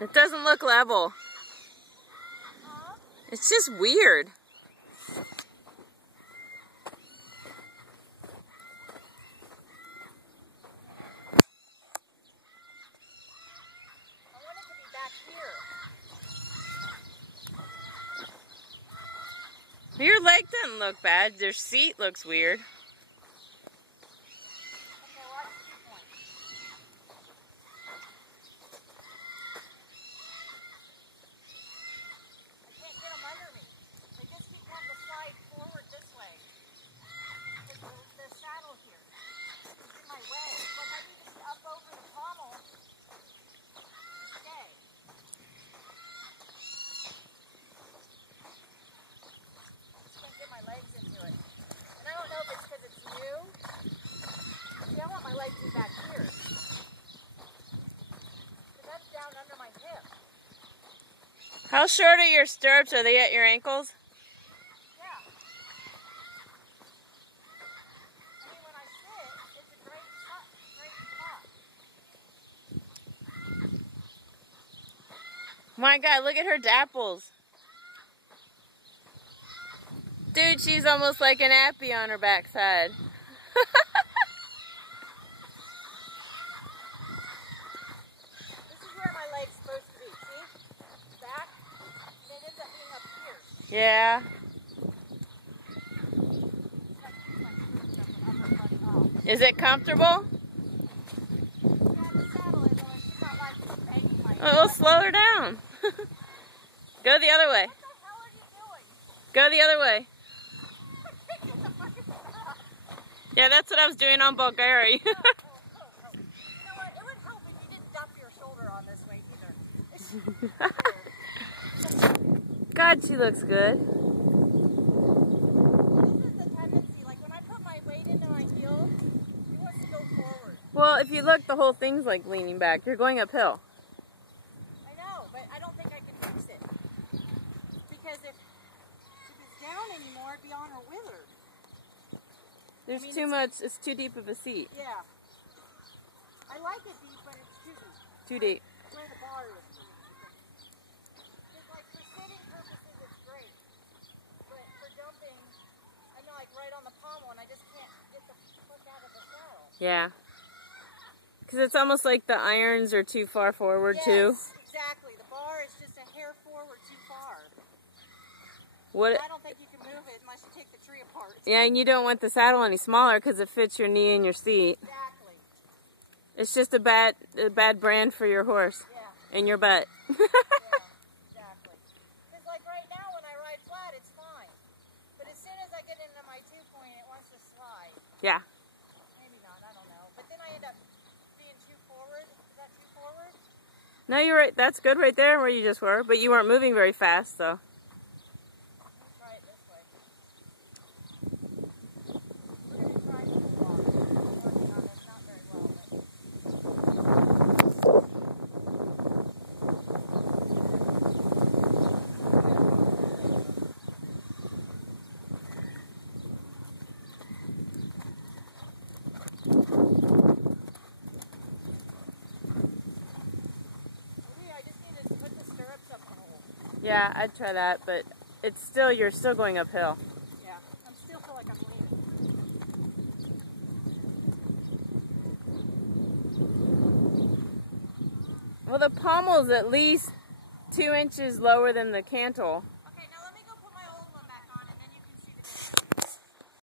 It doesn't look level. It's just weird. I want it to be back here. Your leg doesn't look bad. Your seat looks weird. Okay, watch 2 points. I can't get them under me. They just keep wanting to slide forward this way. There's saddle here. It's in my way. Like I need to be up over the pommel to stay. Can't get my legs into it. And I don't know if it's because it's new. See, I want my legs to be back here. Because that's down under my hip. How short are your stirrups? Are they at your ankles? Yeah. I mean, when I sit, it's a great cut, straight cut. My God, look at her dapples. Dude, she's almost like an appy on her backside. This is where my leg's supposed to be, see? Back, and it ends up being up here. Yeah. Is it comfortable? Oh, we'll slow her down. Go the other way. What the hell are you doing? Go the other way. Get the fucking stop. Yeah, that's what I was doing on Bulgari. You know what? It would help if you didn't dump your shoulder on this way either. God, she looks good. This is the tendency. Like when I put my weight into my heel, it wants to go forward. Well, if you look, the whole thing's like leaning back. You're going uphill. I know, but I don't think I can fix it. Because if it's down anymore, it'd be on her wizard. There's I mean, too much, it's too deep of a seat. Yeah. I like it deep, but it's too deep. Too deep. Where the bar is. Because like for sitting purposes, it's great. But for jumping, I know like right on the pommel and I just can't get the fuck out of the saddle. Yeah. Because it's almost like the irons are too far forward, Yes, too. Exactly. The bar is just a hair forward too far. What? I don't think you can move it unless you take the tree apart. Yeah, and you don't want the saddle any smaller because it fits your knee and your seat. Exactly. It's just a bad brand for your horse Yeah. and your butt. Yeah, exactly. Because like right now when I ride flat, it's fine. But as soon as I get into my 2-point, it wants to slide. Yeah. Maybe not, I don't know. But then I end up being too forward. Is that too forward? No, you're right. That's good right there where you just were, but you weren't moving very fast, so. Let's try it this way. We're going to try this walk. I'm working on this not very well, but... Yeah, I'd try that, but it's still, you're still going uphill. Yeah, I still feel like I'm leaning. Well, the pommel's at least 2 inches lower than the cantle.